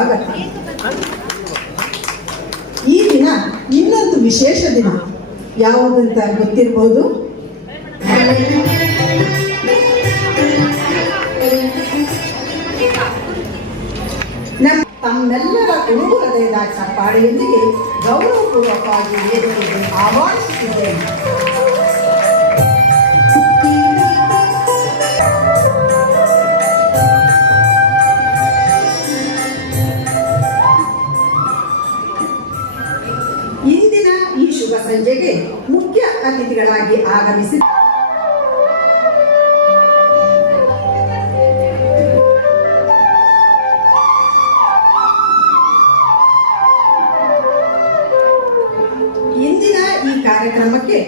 ಸ್ವಾಗತ. ಈ ದಿನ ಇನ್ನೊಂದು ವಿಶೇಷ ದಿನ, ಯಾವುದಂತ ಗೊತ್ತಿರ್ಬೋದು. ತಮ್ಮೆಲ್ಲರ ತುಳುವು ಹೃದಯದ ಚಪ್ಪಾಳೆಯೊಂದಿಗೆ ಗೌರವಪೂರ್ವಕವಾಗಿ ವೇದಿಕೆಗೆ ಆಹ್ವಾನಿಸುತ್ತಿದ್ದೇನೆ. ಇಂದಿನ ಈ ಶುಭ ಸಂಜೆಗೆ ಮುಖ್ಯ ಅತಿಥಿಗಳಾಗಿ ಆಗಮಿಸಿ ಇಂದಿನ ಈ ಕಾರ್ಯಕ್ರಮಕ್ಕೆ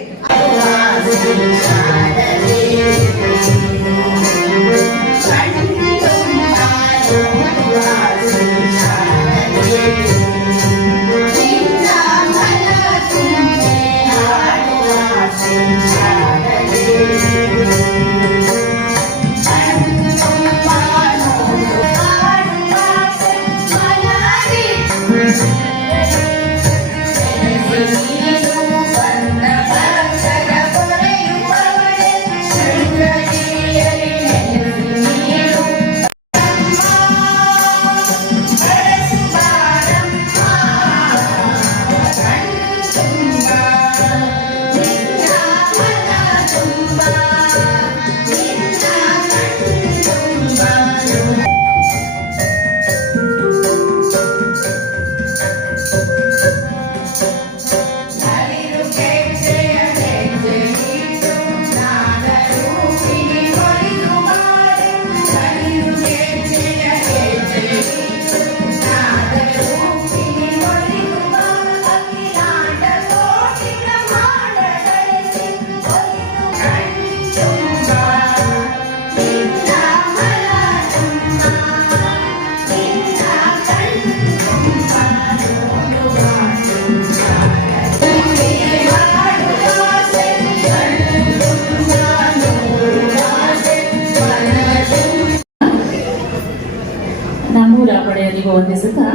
ನಮ್ಮೂರ ಪಡೆಯಲಿಗೂ ವಂದಿಸುತ್ತಾ,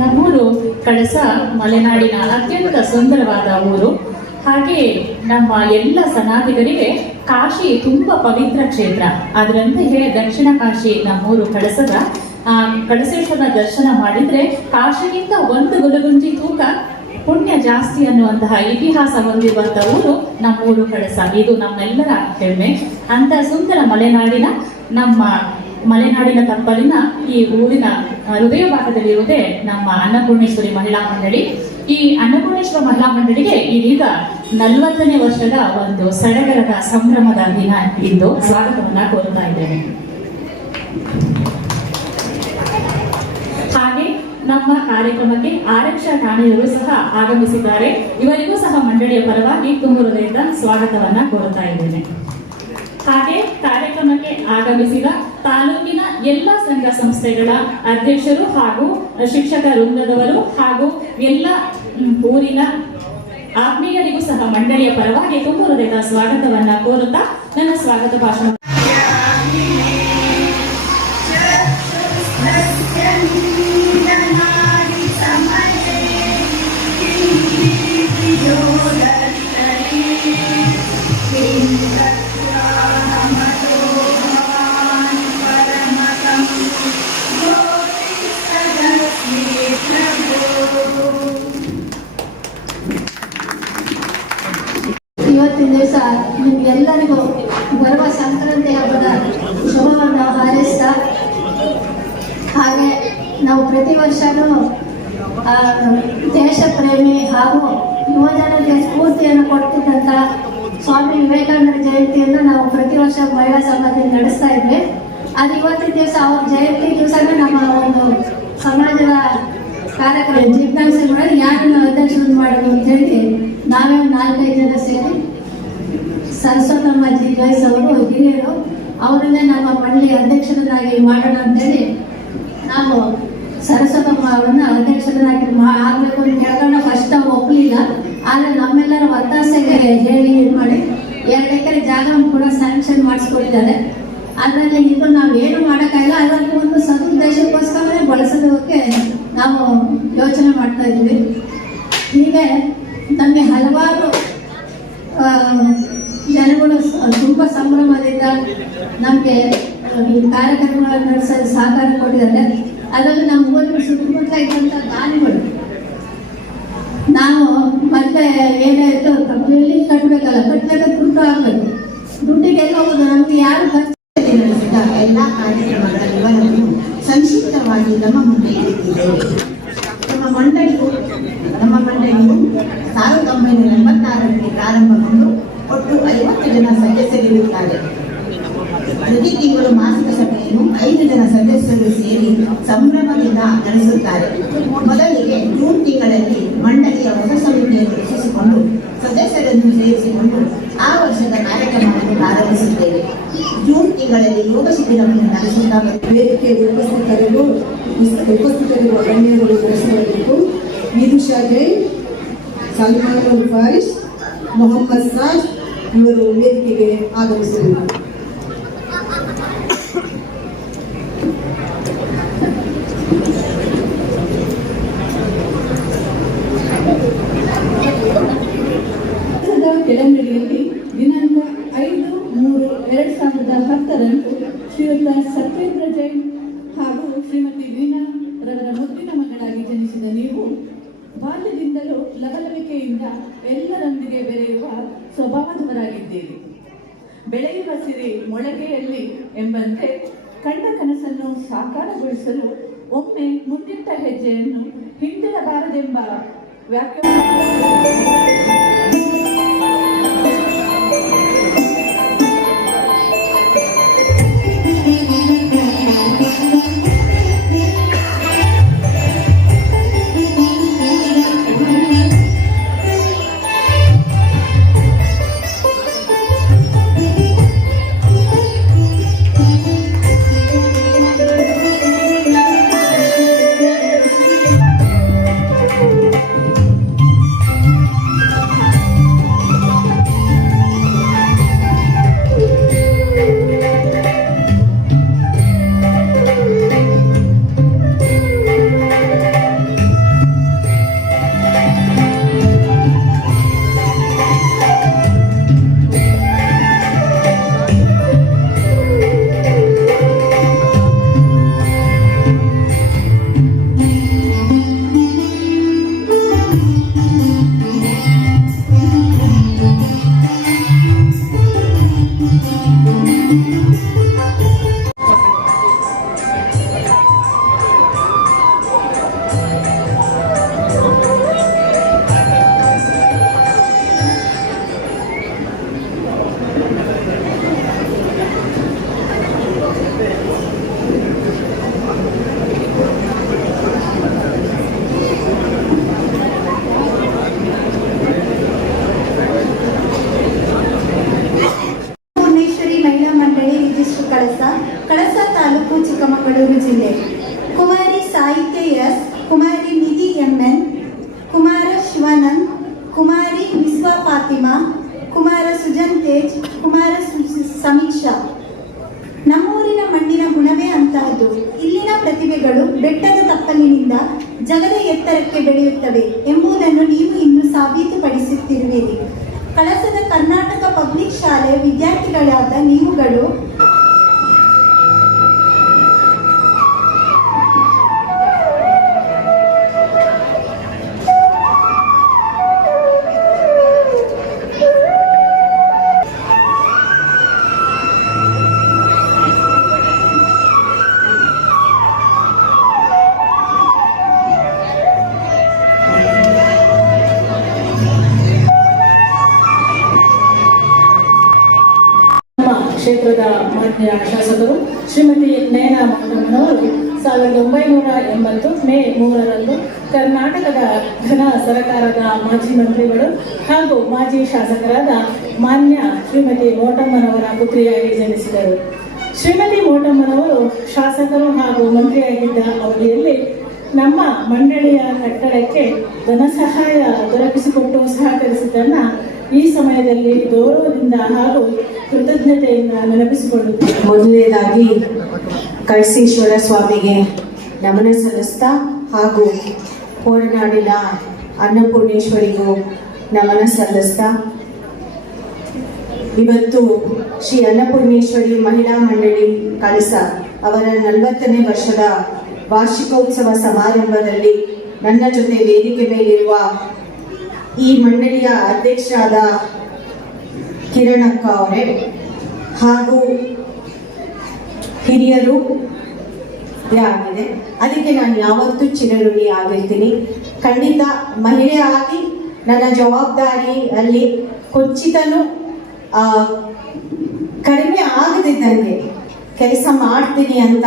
ನಮ್ಮೂರು ಕಳಸ ಮಲೆನಾಡಿನ ಅತ್ಯಂತ ಸುಂದರವಾದ ಊರು. ಹಾಗೆ ನಮ್ಮ ಎಲ್ಲ ಸನಾತಿಗರಿಗೆ ಕಾಶಿ ತುಂಬ ಪವಿತ್ರ ಕ್ಷೇತ್ರ. ಅದರಂತೆಯೇ ದಕ್ಷಿಣ ಕಾಶಿ ನಮ್ಮೂರು ಕಳಸದ ಕಳಸೇಶ್ವರನ ದರ್ಶನ ಮಾಡಿದ್ರೆ ಕಾಶಿಗಿಂತ ಒಂದು ಗುಲಗುಂಜಿ ತೂಕ ಪುಣ್ಯ ಜಾಸ್ತಿ ಅನ್ನುವಂತಹ ಇತಿಹಾಸ ಹೊಂದಿರುವಂತಹ ಊರು ನಮ್ಮೂರು ಕಳಸ. ಇದು ನಮ್ಮೆಲ್ಲರ ಹೆಮ್ಮೆ. ಅಂತ ಸುಂದರ ಮಲೆನಾಡಿನ ತಪ್ಪಲಿನ ಈ ಊರಿನ ಹೃದಯ ಭಾಗದಲ್ಲಿರುವುದೇ ನಮ್ಮ ಅನ್ನಪೂರ್ಣೇಶ್ವರಿ ಮಹಿಳಾ ಮಂಡಳಿ. ಈ ಅನ್ನಪೂರ್ಣೇಶ್ವರ ಮಹಿಳಾ ಮಂಡಳಿಗೆ ಇದೀಗ 40ನೇ ವರ್ಷದ ಒಂದು ಸಡಗರದ ಸಂಭ್ರಮದ ದಿನ ಇಂದು. ಸ್ವಾಗತವನ್ನ ಕೋರುತ್ತಾ ಇದ್ದೇನೆ. ಹಾಗೆ ನಮ್ಮ ಕಾರ್ಯಕ್ರಮಕ್ಕೆ ಆರಕ್ಷಾ ಠಾಣೆಯವರು ಸಹ ಆಗಮಿಸಿದ್ದಾರೆ. ಇವರಿಗೂ ಸಹ ಮಂಡಳಿಯ ಪರವಾಗಿ ತುಂಬ ಹೃದಯದ ಸ್ವಾಗತವನ್ನ ಕೋರುತ್ತಾ ಇದ್ದೇನೆ. ಹಾಗೆ ಕಾರ್ಯಕ್ರಮಕ್ಕೆ ಆಗಮಿಸಿದ ತಾಲೂಕಿನ ಎಲ್ಲ ಸಂಘ ಸಂಸ್ಥೆಗಳ ಅಧ್ಯಕ್ಷರು ಹಾಗೂ ಶಿಕ್ಷಕ ವೃಂದದವರು ಹಾಗೂ ಎಲ್ಲ ಊರಿನ ಆತ್ಮೀಯರಿಗೂ ಸಹ ಮಂಡಳಿಯ ಪರವಾಗಿ ತುಂಬ ಹೃದಯದ ಸ್ವಾಗತವನ್ನ ಕೋರುತ್ತಾ ನನ್ನ ಸ್ವಾಗತ ಭಾಷಣ ಇವತ್ತಿನ ದಿವಸ ನಿಮ್ಗೆಲ್ಲರಿಗೂ ಬರುವ ಸಂಕ್ರಾಂತಿ ಹಬ್ಬದ ಶುಭವನ್ನು ಹಾರೈಸ್ತಾ, ಹಾಗೆ ನಾವು ಪ್ರತಿ ವರ್ಷನೂ ದೇಶ ಪ್ರೇಮಿ ಹಾಗೂ ಯುವಜನರಿಗೆ ಸ್ಫೂರ್ತಿಯನ್ನು ಕೊಡ್ತಿದ್ದಂಥ ಸ್ವಾಮಿ ವಿವೇಕಾನಂದ ಜಯಂತಿಯನ್ನು ನಾವು ಪ್ರತಿ ವರ್ಷ ಮಹಿಳಾ ಸಂಘದಿಂದ ನಡೆಸ್ತಾ ಇದ್ವಿ. ಅದು ಇವತ್ತಿನ ದಿವಸ ಅವ್ರ ಜಯಂತಿ ದಿವಸನೇ ನಮ್ಮ ಒಂದು ಸಮಾಜದ ಕಾರ್ಯಕ್ರಮ ಜಿಜ್ಞಾಸೆಗಳಲ್ಲಿ ಯಾರನ್ನು ಅಧ್ಯಕ್ಷರನ್ನು ಮಾಡೋದು ಅಂತ ಹೇಳಿ ನಾವೇ 4-5 ಜನ ಸೇರಿ ಸರಸ್ವತಮ್ಮ ಜಿಜ್ಞಾಸ್ ಅವರು ಹಿರಿಯರು, ಅವರನ್ನೇ ನಮ್ಮ ಮಂಡಳಿ ಅಧ್ಯಕ್ಷರನ್ನಾಗಿ ಮಾಡೋಣ ಅಂತೇಳಿ ನಾವು ಸರಸ್ವತಮ್ಮ ಅವರನ್ನ ಅಧ್ಯಕ್ಷರನ್ನಾಗಿ ಆಗಬೇಕು ಅಂತ ಹೇಳ್ಕೊಂಡು ಫಸ್ಟ್ ಅವ್ರು ಒಪ್ಪಲಿಲ್ಲ. ಆದರೆ ನಮ್ಮೆಲ್ಲರ ಒತ್ತಾಸೆಗೆ ಹೇಳಿ ಇದು ಮಾಡಿ 2 ಎಕರೆ ಜಾಗವನ್ನು ಕೂಡ ಸ್ಯಾಂಕ್ಷನ್ ಮಾಡಿಸ್ಕೊಟ್ಟಿದ್ದಾರೆ. ಅದರಲ್ಲಿ ಇದು ನಾವೇನು ಮಾಡೋಕ್ಕಾಗಲ್ಲ, ಅದರಲ್ಲಿ ಒಂದು ಸದುದ್ದೇಶಕ್ಕೋಸ್ಕರ ಬಳಸೋದಕ್ಕೆ ನಾವು ಯೋಚನೆ ಮಾಡ್ತಾ ಇದ್ವಿ. ಹೀಗೆ ನಮಗೆ ಹಲವಾರು ಜನಗಳು ತುಂಬ ಸಂಭ್ರಮದಿಂದ ನಮಗೆ ಈ ಕಾರ್ಯಕ್ರಮಗಳನ್ನು ನಡೆಸಲು ಸಹಕಾರ ಕೊಟ್ಟಿದ್ದಾರೆ. ಅದರಲ್ಲಿ ನಮ್ಮ ಊರಿನ ಸುತ್ತಮುತ್ತ ಇದ್ದಂಥ ದಾನಿಗಳು ನಾವು ಮತ್ತೆ ಏನಾಯಿತು ಬಿಲ್ಡಿಂಗ್ ಕಟ್ಟಬೇಕಲ್ಲ, ಕಟ್ಟಬೇಕಾದ್ರೆ ದುಡ್ಡು ಆಗಬೇಕು, ದುಡ್ಡಿಗೆ ಎಲ್ಲ ಹೋಗೋದು ನಮಗೆ ಯಾರು ನಡೆಸಿದ ಎಲ್ಲ ಕಾರ್ಯಕ್ರಮಗಳ ವಿವರವನ್ನು ಸಂಕ್ಷಿಪ್ತವಾಗಿ ನಮ್ಮ ಮುಂದೆ ಇಟ್ಟಿದ್ದೇವೆ. ನಮ್ಮ ಮಂಡಳಿಯು 1986ರಲ್ಲಿ ಪ್ರಾರಂಭಗೊಂಡು ಒಟ್ಟು 50 ಜನ ಸದಸ್ಯರಿರುತ್ತಾರೆ. ಪ್ರತಿ ತಿಂಗಳು ಮಾಸಿಕ ಸಭೆಯನ್ನು 5 ಜನ ಸದಸ್ಯರು ಸೇರಿ ಸಂಭ್ರಮದಿಂದ ನಡೆಸುತ್ತಾರೆ. ಮೊದಲಿಗೆ ಜೂನ್ ತಿಂಗಳಲ್ಲಿ ಮಂಡಳಿಯ ಹೊಸ ಸಮಿತಿಯನ್ನು ರಚಿಸಿಕೊಂಡು ಸದಸ್ಯರನ್ನು ಸೇರಿಸಿಕೊಂಡು ಆ ವರ್ಷದ ಕಾರ್ಯಕ್ರಮವನ್ನು ಪ್ರಾರಂಭಿಸುತ್ತೇವೆ. ಜೂನ್ ತಿಂಗಳಲ್ಲಿ ಯೋಗ ಶಿಬಿರವನ್ನು ನಡೆಸುತ್ತಾ ವೇದಿಕೆಯಲ್ಲಿ ಉಪಸ್ಥಿತರಿರುವ ಗಣ್ಯರು ನಡೆಸಬೇಕು. ವಿದುಷಾ ಜೈನ್, ಸಲ್ಮಾನ್ ಫಾರಿಸ್, ಮೊಹಮ್ಮದ್ ಸಾಜ್ ಇವರು ವೇದಿಕೆಗೆ ಆಗಮಿಸಬೇಕು. ಕೆಳಂಗಡಿಯಲ್ಲಿ ದಿನಾಂಕ 5/3/2010ರಂದು ಶ್ರೀಯುತ ಸತ್ಯೇಂದ್ರ ಜೈನ್ ಹಾಗೂ ಶ್ರೀಮತಿ ವೀಣಾ ರವರ ಮುದ್ದಿನ ಮಗಳಾಗಿ ಜನಿಸಿದ ನೀವು ಬಾಲ್ಯದಿಂದಲೂ ಲವಲವಿಕೆಯಿಂದ ಎಲ್ಲರೊಂದಿಗೆ ಬೆರೆಯುವ ಸ್ವಭಾವದವರಾಗಿದ್ದೀರಿ. ಬೆಳೆಯುವ ಸಿರಿ ಮೊಳಗೆಯಲ್ಲಿ ಎಂಬಂತೆ ಕಂಡ ಕನಸನ್ನು ಸಾಕಾರಗೊಳಿಸಲು ಒಮ್ಮೆ ಮುಂದಿಟ್ಟ ಹೆಜ್ಜೆಯನ್ನು ಹಿಂದಿಡಬಾರದೆಂಬ ವ್ಯಾಖ್ಯಾನ ಕಳಸ ತಾಲೂಕು, ಚಿಕ್ಕಮಗಳೂರು ಜಿಲ್ಲೆ. ಕುಮಾರಿ ಸಾಹಿತ್ಯ ಎಸ್, ಕುಮಾರಿ ನಿಧಿ ಎಂಎನ್, ಕುಮಾರ ಶಿವಾನಂದ್, ಕುಮಾರಿ ಮಿಸ್ವಾ ಫಾತಿಮಾ, ಕುಮಾರ ಸುಜನ್ ತೇಜ್, ಕುಮಾರ ಸಮೀಕ್ಷಾ. ನಮ್ಮೂರಿನ ಮಣ್ಣಿನ ಗುಣವೇ ಅಂತಹದ್ದು. ಇಲ್ಲಿನ ಪ್ರತಿಭೆಗಳು ಬೆಟ್ಟದ ತಪ್ಪಲಿನಿಂದ ಜಗದ ಎತ್ತರಕ್ಕೆ ಬೆಳೆಯುತ್ತವೆ ಎಂಬುದನ್ನು ನೀವು ಇನ್ನು ಸಾಬೀತುಪಡಿಸುತ್ತಿರುವಿರಿ. ಕಳಸದ ಕರ್ನಾಟಕ ಪಬ್ಲಿಕ್ ಶಾಲೆ ವಿದ್ಯಾರ್ಥಿಗಳಾದ ನೀವುಗಳು ಕ್ಷೇತ್ರದ ಮಾನ್ಯ ಶಾಸಕರು ಶ್ರೀಮತಿ ನಯನಾ ಮೋಟಮ್ಮನವರು 1980 ಮೇ 3ರಂದು ಕರ್ನಾಟಕದ ಘನ ಸರ್ಕಾರದ ಮಾಜಿ ಮಂತ್ರಿಗಳು ಹಾಗೂ ಮಾಜಿ ಶಾಸಕರಾದ ಮಾನ್ಯ ಶ್ರೀಮತಿ ಮೋಟಮ್ಮನವರ ಪುತ್ರಿಯಾಗಿ ಜನಿಸಿದರು. ಶ್ರೀಮತಿ ಮೋಟಮ್ಮನವರು ಶಾಸಕರು ಹಾಗೂ ಮಂತ್ರಿಯಾಗಿದ್ದ ಅವಧಿಯಲ್ಲಿ ನಮ್ಮ ಮಂಡಳಿಯ ಕಟ್ಟಡಕ್ಕೆ ಧನ ಸಹಾಯ ದೊರಕಿಸಿಕೊಟ್ಟು ಸಹಕರಿಸಿದ್ದನ್ನು ಈ ಸಮಯದಲ್ಲಿ ಗೌರವದಿಂದ ಹಾಗೂ ಕೃತಜ್ಞತೆಯಿಂದ ನೆನಪಿಸಿಕೊಳ್ಳುತ್ತೇವೆ. ಮೊದಲನೇದಾಗಿ ಕಳಸೇಶ್ವರ ಸ್ವಾಮಿಗೆ ನಮನ ಸಲ್ಲಿಸ್ತಾ ಹಾಗೂ ಹೊರನಾಡಿನ ಅನ್ನಪೂರ್ಣೇಶ್ವರಿಗೂ ನಮನ ಸಲ್ಲಿಸ್ತಾ ಇವತ್ತು ಶ್ರೀ ಅನ್ನಪೂರ್ಣೇಶ್ವರಿ ಮಹಿಳಾ ಮಂಡಳಿ ಕಳಸ ಅವರ 40ನೇ ವರ್ಷದ ವಾರ್ಷಿಕೋತ್ಸವ ಸಮಾರಂಭದಲ್ಲಿ ನನ್ನ ಜೊತೆ ವೇದಿಕೆ ಮೇಲಿರುವ ಈ ಮಂಡಳಿಯ ಅಧ್ಯಕ್ಷರಾದ ಕಿರಣಕ್ಕ ಅವರೇ ಹಾಗೂ ಹಿರಿಯರು ಆಗಿದೆ. ಅದಕ್ಕೆ ನಾನು ಯಾವತ್ತೂ ಚಿರಋಣಿ ಆಗಿರ್ತೀನಿ. ಖಂಡಿತ ಮಹಿಳೆ ಆಗಿ ನನ್ನ ಜವಾಬ್ದಾರಿಯಲ್ಲಿ ಕೊಂಚಿತನೂ ಕಡಿಮೆ ಆಗದಿದ್ದಂಗೆ ಕೆಲಸ ಮಾಡ್ತೀನಿ ಅಂತ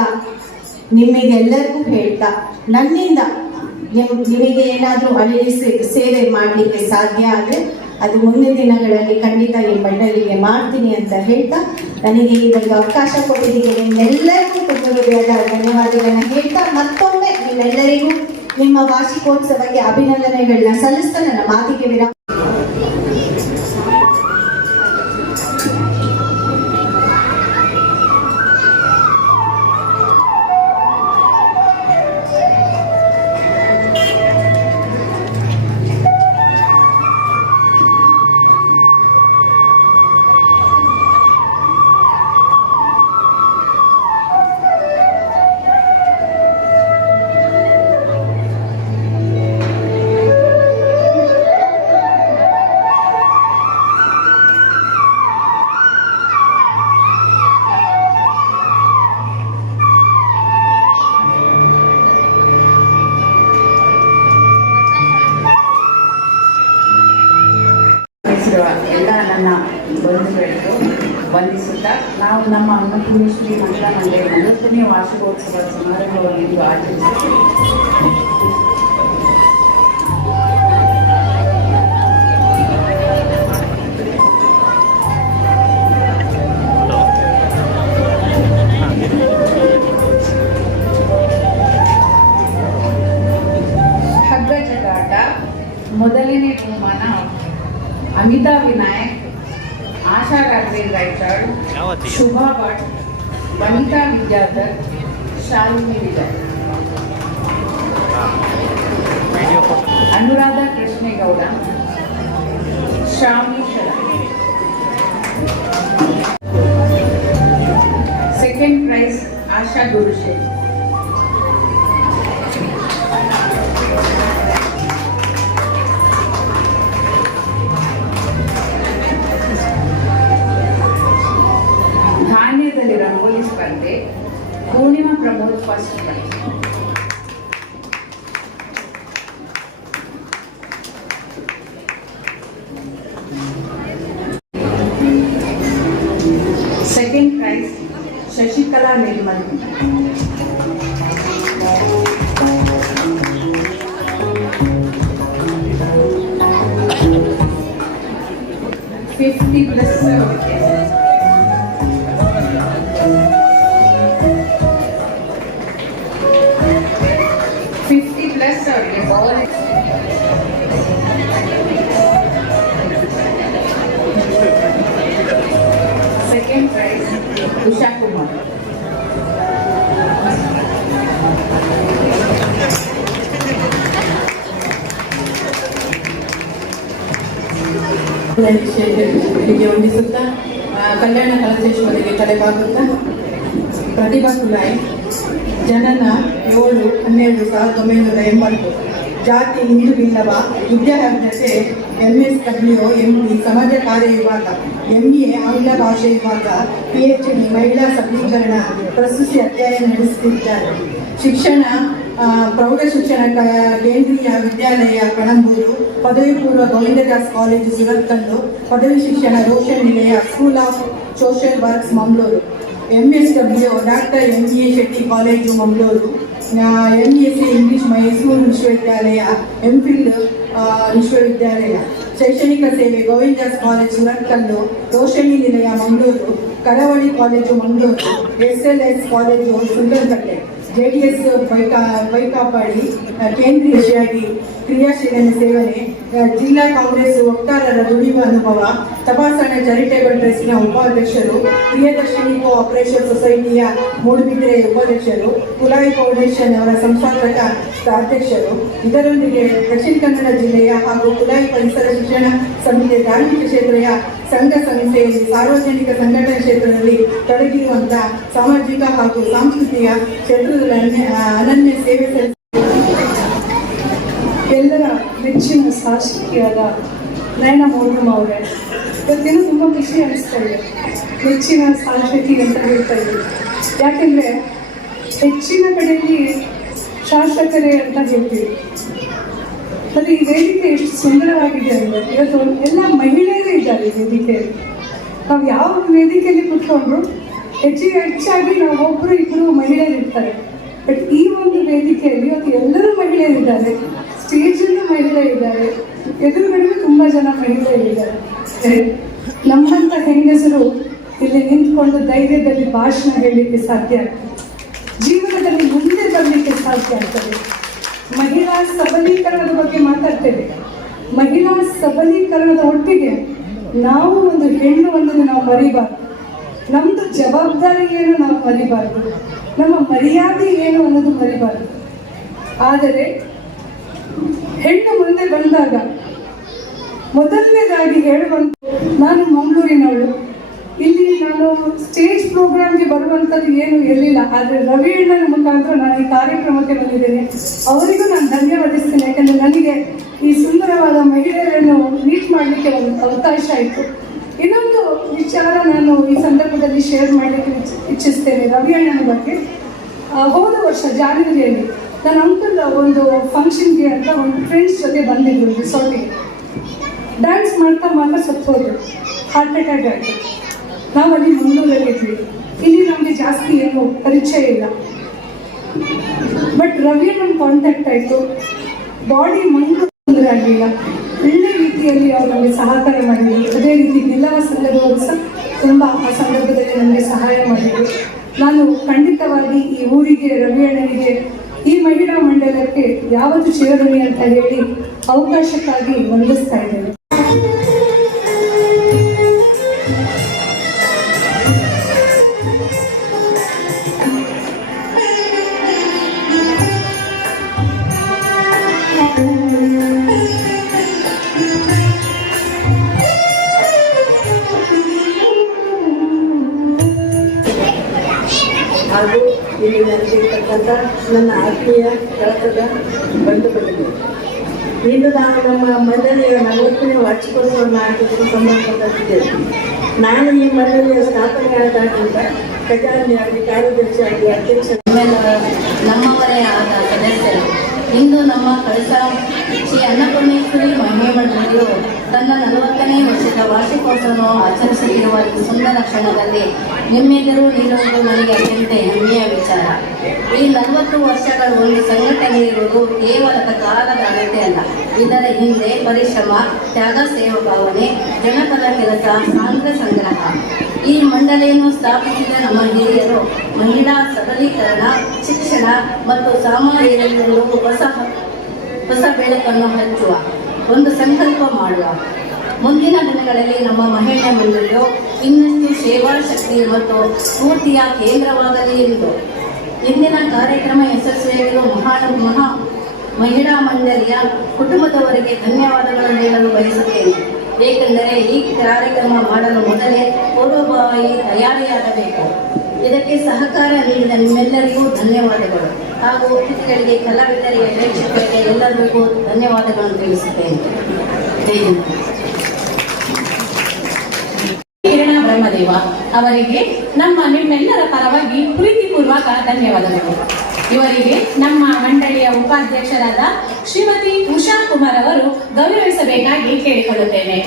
ನಿಮಗೆಲ್ಲರಿಗೂ ಹೇಳ್ತಾ, ನನ್ನಿಂದ ನಿಮಗೆ ಏನಾದರೂ ಅಲ್ಲಿ ಸೇವೆ ಮಾಡಲಿಕ್ಕೆ ಸಾಧ್ಯ ಆದರೆ ಅದು ಮುಂದಿನ ದಿನಗಳಲ್ಲಿ ಖಂಡಿತ ಈ ಮಂಡಳಿಗೆ ಮಾಡ್ತೀನಿ ಅಂತ ಹೇಳ್ತಾ, ನನಗೆ ಈ ಒಂದು ಅವಕಾಶ ಕೊಟ್ಟಿದ್ದಕ್ಕೆ ನಿಮ್ಮೆಲ್ಲರಿಗೂ ತುಂಬ ಹೃದಯದ ಧನ್ಯವಾದಗಳನ್ನ ಹೇಳ್ತಾ, ಮತ್ತೊಮ್ಮೆ ನಿಮ್ಮೆಲ್ಲರಿಗೂ ನಿಮ್ಮ ವಾರ್ಷಿಕೋತ್ಸವಕ್ಕೆ ಅಭಿನಂದನೆಗಳನ್ನ ಸಲ್ಲಿಸ್ತಾ ನನ್ನ ಮಾತಿಗೆ ವಿರಾಮ. ಎಲ್ಲ ನನ್ನ ಬಂಧುಗಳಿಗೂ ವಂದಿಸುತ್ತಾ, ನಾವು ನಮ್ಮ ಅನ್ನಪೂರ್ಣೇಶ್ವರಿ ಮಹಿಳಾ ಮಂಡಳಿ 40ನೇ ವಾರ್ಷಿಕೋತ್ಸವ ಸಮಾರಂಭವನ್ನು ಆಚರಿಸುತ್ತೇವೆ. ಹಗ್ಗ ಜಗಾಟ ಮೊದಲನೇ ಬಹುಮಾನ ಅಮಿತಾ ವಿನಾಯಕ್, ಆಶಾ ರಾಘವೇಂದ್ರ ರೈತರ್, ಶುಭಾ ಭಟ್, ವನಿತಾ ವಿದ್ಯಾಧರ್, ಶಾಲಿನಿ ವಿಜಯ್. ಅನುರಾಧ ಕೃಷ್ಣೇಗೌಡ, ಶ್ರಾವಣಿ ಶರತ್. Second prize Asha Gurushekar. ಧಾನ್ಯದಲ್ಲಿ ರಂಗೋಲಿ ಸ್ಪರ್ಧೆ Poornima Pramod first prize. Second prize Shashikala Nirmal. $50+ ಅವರಿಗೆ ಬಹುಮಾನ. Second prize Usha Kumar. ಹೀಗೆ ವಂದಿಸುತ್ತಾ ಕಲ್ಯಾಣ ಕಳಸೇಶ್ವರಿಗೆ ತಲೆಬಾಗುತ್ತಾ, ಪ್ರತಿಭಾ ಕುಲಾಯ್, ಜನನ 7/12/1980, ಜಾತಿ ಹಿಂದುಳಿಲ್ಲವ, ವಿದ್ಯಾರ್ಹತೆ MSW MD ಸಮಾಜ ಕಾರ್ಯ ವಿಭಾಗ, MA ಆಂಗ್ಲ ಭಾಷೆ ವಿಭಾಗ, PhD ಮಹಿಳಾ ಸಬಲೀಕರಣ, ಪ್ರಸ್ತುತಿ ಅಧ್ಯಯನ ನಡೆಸುತ್ತಿದ್ದಾರೆ. ಶಿಕ್ಷಣ ಪ್ರೌಢ ಶಿಕ್ಷಣ ಕೇಂದ್ರೀಯ ವಿದ್ಯಾಲಯ ಕಣಂಬೂರು, ಪದವಿ ಪೂರ್ವ ಗೋವಿಂದದಾಸ್ ಕಾಲೇಜು ಸುರತ್ಕಲ್ಲು, ಪದವಿ ಶಿಕ್ಷಣ ರೋಷನ್ ನಿಲಯ school of social works Mangaluru. MSW doctor MBA Shetty college Mangaluru, MSc English Mysuru ವಿಶ್ವವಿದ್ಯಾಲಯ, MPhil ವಿಶ್ವವಿದ್ಯಾಲಯ. ಶೈಕ್ಷಣಿಕ ಸೇವೆ Govindadas college Surathkal, ರೋಷಣಿ Nilaya Mangaluru, Karavali college Mangaluru, SLS college Sundarakatte, JDS Baikampady, ಕೇಂದ್ರೀಯ ಕ್ರಿಯಾಶೀಲನೆ ಸೇವನೆ, ಜಿಲ್ಲಾ ಕಾಂಗ್ರೆಸ್ ವಕ್ತಾರರ ದುಡಿಯುವ ಅನುಭವ, ತಪಾಸಣೆ ಚಾರಿಟೇಬಲ್ ಟ್ರಸ್ಟ್ನ ಉಪಾಧ್ಯಕ್ಷರು, ಪ್ರಿಯದರ್ಶಿನಿ ಕೋಆಪರೇಷನ್ ಸೊಸೈಟಿಯ ಮೂಡುಬಿದಿರೆ ಉಪಾಧ್ಯಕ್ಷರು, ಕುಲಾಯಿ ಫೌಂಡೇಶನ್ ಅವರ ಸಂಸ್ಥಾಪಕ ಅಧ್ಯಕ್ಷರು. ಇದರೊಂದಿಗೆ ದಕ್ಷಿಣ ಕನ್ನಡ ಜಿಲ್ಲೆಯ ಹಾಗೂ ಕುಲಾಯಿ ಪರಿಸರ ಶಿಕ್ಷಣ ಸಮಿತಿಯ ಧಾರ್ಮಿಕ ಕ್ಷೇತ್ರದ ಸಂಘ ಸಂಸ್ಥೆಯಲ್ಲಿ ಸಾರ್ವಜನಿಕ ಸಂಘಟನಾ ಕ್ಷೇತ್ರದಲ್ಲಿ ತೊಡಗಿರುವಂತಹ ಸಾಮಾಜಿಕ ಹಾಗೂ ಸಾಂಸ್ಕೃತಿಕ ಕ್ಷೇತ್ರದಲ್ಲಿ ಅನನ್ಯ ಸೇವೆ ಸಲ್ಲಿಸಿ ಎಲ್ಲರ ಮೆಚ್ಚಿನ ಶಾಸಕಿಯಾದ ನಯನ ಮೋರ್ಗಮ್ ಅವರೇ, ಇವತ್ತೇನೋ ತುಂಬ ಖುಷಿ ಅನಿಸ್ತಾ ಇದೆ. ಮೆಚ್ಚಿನ ಶಾಸಕಿ ಅಂತ ಹೇಳ್ತಾ ಇದ್ದೀವಿ. ಯಾಕೆಂದರೆ ಹೆಚ್ಚಿನ ಕಡೆಯಲ್ಲಿ ಶಾಸಕರೇ ಅಂತ ಹೇಳ್ತೀವಿ. ಮತ್ತು ಈ ವೇದಿಕೆ ಎಷ್ಟು ಸುಂದರವಾಗಿದೆ ಅಂದರೆ ಇವತ್ತು ಎಲ್ಲ ಮಹಿಳೆಯರೇ ಇದ್ದಾರೆ ಈ ವೇದಿಕೆಯಲ್ಲಿ. ನಾವು ಯಾವ ವೇದಿಕೆಯಲ್ಲಿ ಕೂತ್ಕೊಂಡ್ರು ಹೆಚ್ಚಾಗಿ ನಾವು ಒಬ್ಬರು ಇಬ್ಬರು ಮಹಿಳೆಯರು ಇರ್ತಾರೆ. ಬಟ್ ಈ ಒಂದು ವೇದಿಕೆಯಲ್ಲಿ ಇವತ್ತು ಎಲ್ಲರೂ ಮಹಿಳೆಯರಿದ್ದಾರೆ. ಸ್ಟೇಜಲ್ಲೂ ಮಹಿಳೆ ಇದ್ದಾರೆ, ಎದುರುಗಡೆ ತುಂಬ ಜನ ಮಹಿಳೆಯರಿದ್ದಾರೆ. ನಮ್ಮಂಥ ಹೆಂಗಸರು ಇಲ್ಲಿ ನಿಂತ್ಕೊಂಡು ಧೈರ್ಯದಲ್ಲಿ ಭಾಷಣ ಹೇಳಲಿಕ್ಕೆ ಸಾಧ್ಯ ಆಗ್ತದೆ, ಜೀವನದಲ್ಲಿ ಮುಂದೆ ಬರಲಿಕ್ಕೆ ಸಾಧ್ಯ ಆಗ್ತದೆ. ಮಹಿಳಾ ಸಬಲೀಕರಣದ ಬಗ್ಗೆ ಮಾತಾಡ್ತೇವೆ. ಮಹಿಳಾ ಸಬಲೀಕರಣದ ಒಟ್ಟಿಗೆ ನಾವು ಒಂದು ಹೆಣ್ಣು ಅನ್ನೋದು ನಾವು ಮರಿಬಾರ್ದು. ನಮ್ಮದು ಜವಾಬ್ದಾರಿ ಏನು ನಾವು ಮರಿಬಾರ್ದು, ನಮ್ಮ ಮರ್ಯಾದೆ ಏನು ಅನ್ನೋದು ಮರಿಬಾರ್ದು. ಆದರೆ ಹೆಣ್ಣು ಮುಂದೆ ಬಂದಾಗ ಮೊದಲನೇದಾಗಿ ಹೇಳುವಂಥ, ನಾನು ಮಂಗಳೂರಿನವಳು, ಇಲ್ಲಿ ನಾನು ಸ್ಟೇಜ್ ಪ್ರೋಗ್ರಾಮ್ಗೆ ಬರುವಂಥದ್ದು ಏನು ಇರಲಿಲ್ಲ. ಆದರೆ ರವಿ ಅಣ್ಣನ ಮುಖಾಂತರ ನಾನು ಈ ಕಾರ್ಯಕ್ರಮಕ್ಕೆ ಬಂದಿದ್ದೇನೆ. ಅವರಿಗೂ ನಾನು ಧನ್ಯವಾದಿಸ್ತೇನೆ. ಯಾಕಂದರೆ ನನಗೆ ಈ ಸುಂದರವಾದ ಮಹಿಳೆಯರನ್ನು ಮೀಟ್ ಮಾಡಲಿಕ್ಕೆ ಒಂದು ಅವಕಾಶ ಆಯಿತು. ಇನ್ನೊಂದು ವಿಚಾರ ನಾನು ಈ ಸಂದರ್ಭದಲ್ಲಿ ಶೇರ್ ಮಾಡಲಿಕ್ಕೆ ಇಚ್ಛಿಸ್ತೇನೆ ರವಿ ಅಣ್ಣನ ಬಗ್ಗೆ. ಹೋದ ವರ್ಷ ಜಾನ್ವರಿಯಲ್ಲಿ ನನ್ನ ಅಂಕಲ್ ಒಂದು ಫಂಕ್ಷನ್ಗೆ ಅಂತ ಒಂದು ಫ್ರೆಂಡ್ಸ್ ಜೊತೆ ಬಂದಿದ್ರು ರಿಸಾರ್ಟಿಗೆ. ಡ್ಯಾನ್ಸ್ ಮಾಡ್ತಾ ಸತ್ತೋದ್ರು, ಹಾರ್ಟ್ ಅಟ್ಯಾಕ್ ಆಯಿತು. ನಾವಲ್ಲಿ ಮಂಗಳೂರಲ್ಲಿದ್ವಿ. ಇಲ್ಲಿ ನಮಗೆ ಜಾಸ್ತಿ ಏನು ಪರಿಚಯ ಇಲ್ಲ. ಬಟ್ ರವಿ ನಮ್ಮ ಕಾಂಟ್ಯಾಕ್ಟ್ ಆಯಿತು. ಬಾಡಿ ಮಂಗಳೂರು ತೊಂದರೆ ಆಗಲಿಲ್ಲ, ಒಳ್ಳೆ ರೀತಿಯಲ್ಲಿ ಅವರು ನಮಗೆ ಸಹಕಾರ ಮಾಡಿದರು. ಅದೇ ರೀತಿ ನಿಲ್ಲವ ಸಂಘದವರು ಸಹ ತುಂಬ ಆ ಸಂದರ್ಭದಲ್ಲಿ ನಮಗೆ ಸಹಾಯ ಮಾಡಿದರು. ನಾನು ಖಂಡಿತವಾಗಿ ಈ ಊರಿಗೆ, ರವಿ ಅಣ್ಣನಿಗೆ, ಈ ಮಹಿಳಾ ಮಂಡಲಕ್ಕೆ ಯಾವತ್ತು ಚಿರಋಣಿ ಅಂತ ಹೇಳಿ ಅವಕಾಶಕ್ಕಾಗಿ ವಂದಿಸ್ತಾ ಇದ್ದೇನೆ. ಹಾಗೂ ಇಲ್ಲಿ ನನಗಿರ್ತಕ್ಕಂಥ ನನ್ನ ಆತ್ಮೀಯ ಕೆಲಸದ ಬಂಧು ಬಂದಿದೆ. ಇಂದು ನಾನು ನಮ್ಮ ಮಂಡಳಿಯ 40ನೇ ವಾರ್ಷಿಕೋತ್ಸವವನ್ನು ಆಚರಿಸಲು ಸಂಬಂಧಪಟ್ಟಿದ್ದೇವೆ. ನಾನು ಈ ಮಂಡಳಿಯ ಸ್ಥಾಪನೆ ಆದಾಗಿಂದ ಖಜಾನೆಯಾಗಿ, ಕಾರ್ಯದರ್ಶಿಯಾಗಿ, ಅಧ್ಯಕ್ಷ ನಮ್ಮವರೇ ಆದ ಸದಸ್ಯರು. ಇಂದು ನಮ್ಮ ಕಳಸ ಶ್ರೀ ಅನ್ನಪೂರ್ಣೇಶ್ವರಿ ಮಹಿಳೆ ಮಂಡಳಿಯು ತನ್ನ 40ನೇ ವರ್ಷದ ವಾರ್ಷಿಕೋತ್ಸವವನ್ನು ಆಚರಿಸುತ್ತಿರುವ ಈ ಸುಂದರ ಕ್ಷಣದಲ್ಲಿ ನಿಮ್ಮೆದುರು ನಿಲ್ಲುವುದು ನನಗೆ ಅತ್ಯಂತ ಹೆಮ್ಮೆಯ ವಿಚಾರ. ಈ 40 ವರ್ಷಗಳು ಒಂದು ಸಂಘಟನೆ ಇರುವುದು ಕೇವಲ ಕಾಲದ ಅಗತ್ಯ ಅಲ್ಲ. ಇದರ ಹಿಂದೆ ಪರಿಶ್ರಮ, ತ್ಯಾಗ, ಸೇವಾ ಭಾವನೆ, ಜನಪದ ಕೆಲಸ, ಸಾಂದ್ರ ಸಂಗ್ರಹ. ಈ ಮಂಡಳಿಯನ್ನು ಸ್ಥಾಪಿಸಿದ ನಮ್ಮ ಹಿರಿಯರು ಮಹಿಳಾ ಸಬಲೀಕರಣ, ಶಿಕ್ಷಣ ಮತ್ತು ಸಾಮಾಜಿಕತೆಯನ್ನು ಹೊಸ ಬೆಳಕನ್ನು ಹಚ್ಚುವ ಒಂದು ಸಂಕಲ್ಪ ಮಾಡುವ. ಮುಂದಿನ ದಿನಗಳಲ್ಲಿ ನಮ್ಮ ಮಹಿಳಾ ಮಂಡಳಿಯು ಇನ್ನಷ್ಟು ಸೇವಾ ಶಕ್ತಿ ಮತ್ತು ಸ್ಫೂರ್ತಿಯ ಕೇಂದ್ರವಾಗಲಿ ಎಂದು ಇಂದಿನ ಕಾರ್ಯಕ್ರಮ ಯಶಸ್ವಿಯಾಗಲು ಮಹಿಳಾ ಮಂಡಳಿಯ ಕುಟುಂಬದವರಿಗೆ ಧನ್ಯವಾದಗಳನ್ನು ಹೇಳಲು ಬಯಸುತ್ತೇನೆ. ಏಕೆಂದರೆ ಈ ಕಾರ್ಯಕ್ರಮ ಮಾಡಲು ಮೊದಲೇ ಪೂರ್ವಭಾವಿ ತಯಾರಿಯಾಗಬೇಕು. ಇದಕ್ಕೆ ಸಹಕಾರ ನೀಡಿದ ನಿಮ್ಮೆಲ್ಲರಿಗೂ ಧನ್ಯವಾದಗಳು. ಹಾಗೂ ಅತಿಥಿಗಳಿಗೆ, ಕಲಾವಿದರಿಗೆ, ಪ್ರೇಕ್ಷಕರಿಗೆ ಎಲ್ಲರಿಗೂ ಧನ್ಯವಾದಗಳನ್ನು ತಿಳಿಸುತ್ತೇನೆ. ಜೈ ಹಿಂದ್. ಕಿರಣ ಬ್ರಹ್ಮದೇವ ಅವರಿಗೆ ನಿಮ್ಮೆಲ್ಲರ ಪರವಾಗಿ ಪ್ರೀತಿಪೂರ್ವಕ ಧನ್ಯವಾದಗಳು. ಇವರಿಗೆ ನಮ್ಮ ಮಂಡಳಿಯ ಉಪಾಧ್ಯಕ್ಷರಾದ ಶ್ರೀಮತಿ ಉಷಾ ಕುಮಾರ್ ಅವರು ಗೌರವಿಸಬೇಕಾಗಿ ಕೇಳಿಕೊಳ್ಳುತ್ತೇನೆ.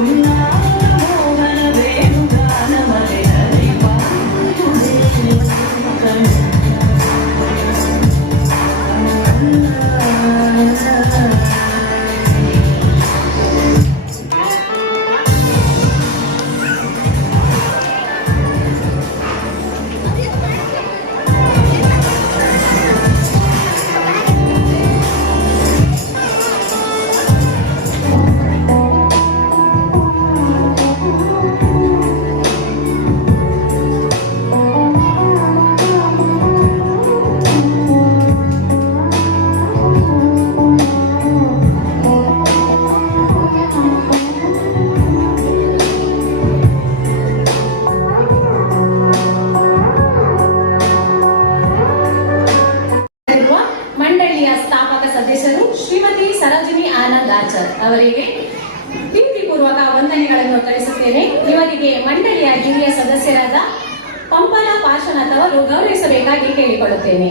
Una ಅವರಿಗೆ ಪ್ರೀತಿಪೂರ್ವಕ ವಂದನೆಗಳನ್ನು ತಿಳಿಸುತ್ತೇನೆ. ಇವರಿಗೆ ಮಂಡಳಿಯ ಹಿರಿಯ ಸದಸ್ಯರಾದ ಪಂಪಲ ಪಾರ್ಶ್ವನಾಥ್ ಅವರು ಗೌರವಿಸಬೇಕಾಗಿ ಕೇಳಿಕೊಳ್ಳುತ್ತೇನೆ.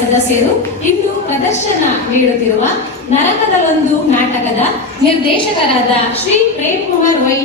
ಸದಸ್ಯರು ಇಂದು ಪ್ರದರ್ಶನ ನೀಡುತ್ತಿರುವ ನರಕದಲ್ಲೊಂದು ನಾಟಕದ ನಿರ್ದೇಶಕರಾದ ಶ್ರೀ ಪ್ರೇಮ್ ಕುಮಾರ್ ವೈ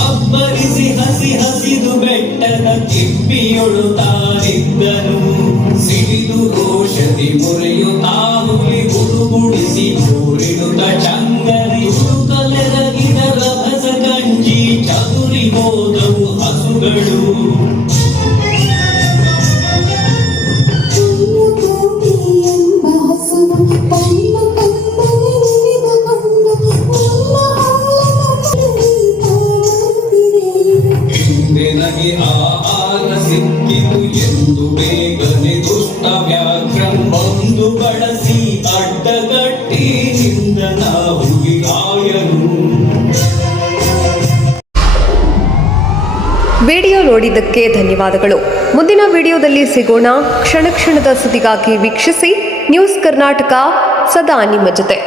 ಅಬ್ಬರಿಸಿ ಹಸಿ ಹಸಿದು ಬೆಟ್ಟದ ಕಿಪ್ಪಿಯೊಳು ತಾನಿದ್ದನು ಸಿಡಿದು ರೋಷದಿ ಮುರಿಯುತ್ತಾ ಹುಲಿ ಗುಡುಗುಡಿಸಿ ಕೂರಿಡುತ್ತ ಚಂಗರಿ ಕಲೆರಗಿದ ರಭಸ ಗಂಜಿ ಚದುರಿ ಹೋದವು ಹಸುಗಳು. ನನಗೆ ಆಹಾರ ಸಿಕ್ಕಿತು ಎಂದು ಬೇಗನೆ ದುಷ್ಟ ವ್ಯಾಘ್ರಂ ಬಂದು ಬಳಸಿ ಅಡ್ಡಗಟ್ಟಿ ನಿಂದನ ಹುಲಿಗಾಯನು. ವಿಡಿಯೋ ನೋಡಿದ್ದಕ್ಕೆ ಧನ್ಯವಾದಗಳು. ಮುಂದಿನ ವಿಡಿಯೋದಲ್ಲಿ ಸಿಗೋಣ. ಕ್ಷಣ ಕ್ಷಣದ ಸುದ್ದಿಗಾಗಿ ವೀಕ್ಷಿಸಿ ನ್ಯೂಸ್ ಕರ್ನಾಟಕ, ಸದಾ ನಿಮ್ಮ ಜೊತೆ.